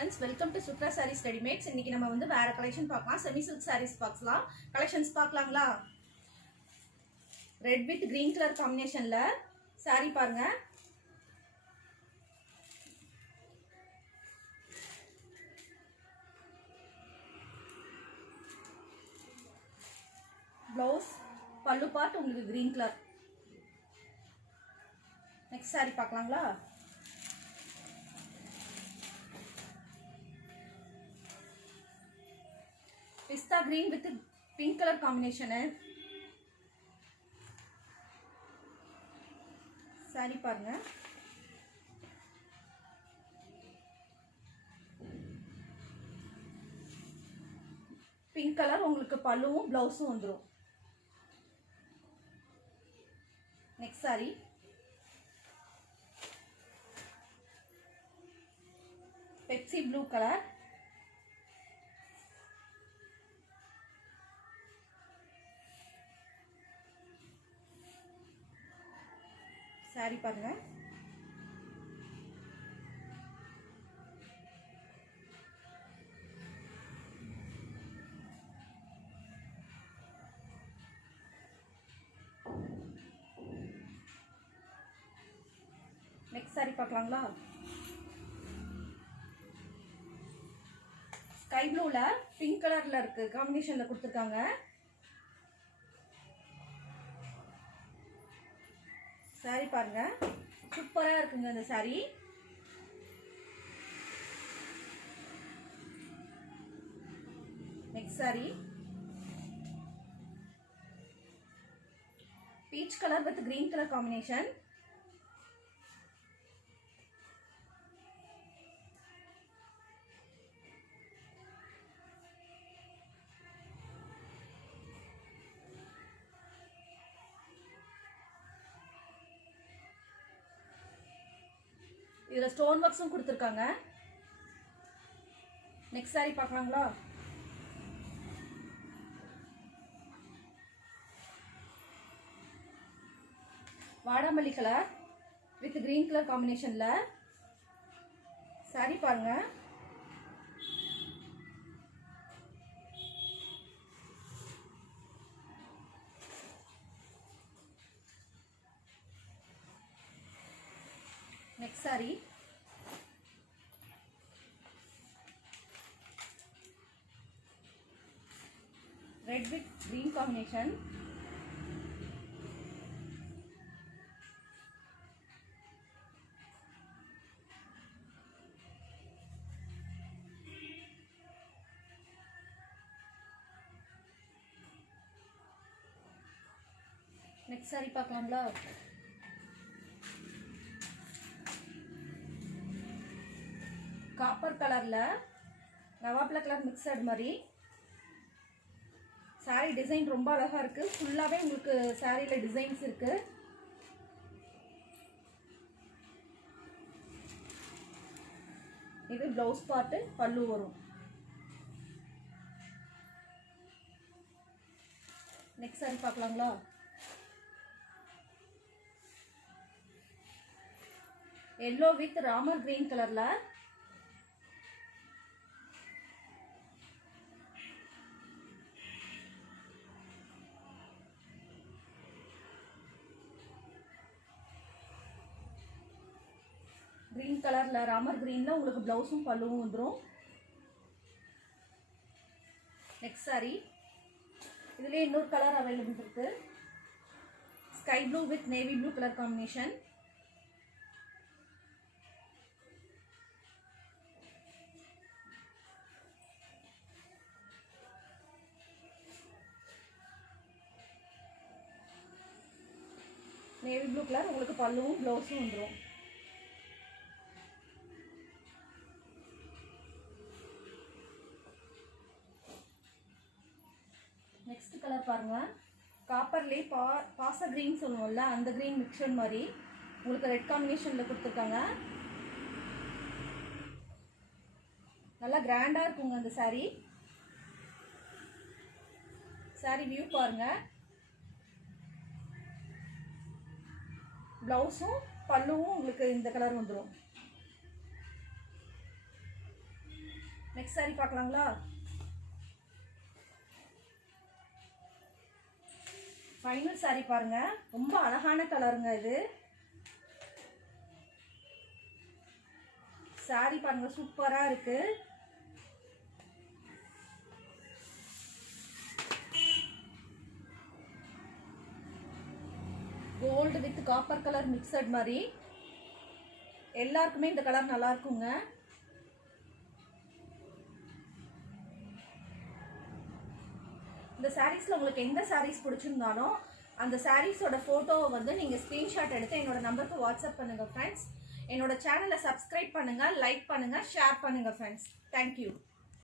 friends, welcome to Sutra Sarees Readymades. இன்னைக்கு நம்ம வந்து வேற கலெக்ஷன் பார்க்கலாம். செமி சில்க் sarees பார்க்கலாம். கலெக்ஷன்ஸ் பார்க்கலாங்களா? ரெட் வித் கிரீன் கலர் காம்பினேஷன்ல saree பாருங்க. ப்ளவுஸ் பல்லு பார்ட் உங்களுக்கு கிரீன் கலர். நெக்ஸ்ட் saree பார்க்கலாங்களா? Pista green with pink colour combination है. सारी பாருங்க. पिंक कलर உங்களுக்கு பல்லுவும் ப்ளவுஸும் வந்துரும். Next saree Pepsi blue colour. Sari பாருங்க. நெக்ஸ்ட் saree பார்க்கலாங்களா? ஸ்கை ப்ளூல பிங்க் கலர்ல இருக்கு, காம்பினேஷன்ல கொடுத்திருக்காங்க. सारी பாருங்க, சூப்பரா இருக்குங்க இந்த saree. Next saree peach colour with green colour combination. இதுல ஸ்டோன் ஒர்க்ஸும் கொடுத்திருக்காங்க. நெக்ஸ்ட் saree பார்க்கலாங்களா? வாடாமல்லி கலர் வித் கிரீன் கலர் காம்பினேஷன்ல saree பாருங்க. Next sari red with green combination. Next sari பார்க்கலாம்ல? காப்பர் கலர்ல நவாப்ல கலர் மிக்சட் மாதிரி saree டிசைன் ரொம்ப அழகா இருக்கு. ஃபுல்லாவே உங்களுக்கு சாரியில டிசைன்ஸ் இருக்கு. இது ப்ளவுஸ் பார்ட், பல்லு வரும். நெக்ஸ்ட் saree பார்க்கலாங்களா? येलो विथ रामर ग्रीन कलरला ग्रीन कलर रामर ग्रीन உங்களுக்கு ப்ளவுஸும் பல்லுவும் வந்துரும். நெக்ஸ்ட் saree இதுல இன்னொரு கலர் அவேலபிள் இருக்கு. Sky blue with navy blue colour combination. Navy blue colour உங்களுக்கு பல்லுவும் ப்ளவுஸும் வந்துரும். நெக்ஸ்ட் கலர் பாருங்க. காப்பர்லயே பாச கிரீன் சொல்லுவோம்ல, அந்த கிரீன் மிக்சர் மாதிரி உங்களுக்கு ரெட் காம்பினேஷன்ல கொடுத்திருக்காங்க. நல்லா கிராண்டா இருக்குங்க அந்த saree. saree வியூ பாருங்க. ब्लाउसुம் பல்லுவும் உங்களுக்கு இந்த கலர் வந்துரும். Next saree பார்க்கலாங்களா? ஃபைனல் saree பாருங்க, ரொம்ப அழகான கலருங்க இது. saree பாருங்க சூப்பரா இருக்கு. Gold with copper colour mixed மாதிரி. எல்லாருக்குமே இந்த கலர் நல்லா இருக்குங்க. இந்த சாரீஸ்ல உங்களுக்கு எந்த சாரீஸ் பிடிச்சிருந்தாலும் அந்த சாரீஸோட ஃபோட்டோவை வந்து நீங்கள் ஸ்க்ரீன்ஷாட் எடுத்து என்னோட நம்பருக்கு வாட்ஸ்அப் பண்ணுங்கள் ஃப்ரெண்ட்ஸ். என்னோட சேனலை சப்ஸ்கிரைப் பண்ணுங்கள், லைக் பண்ணுங்கள், ஷேர் பண்ணுங்கள் ஃப்ரெண்ட்ஸ். தேங்க்யூ.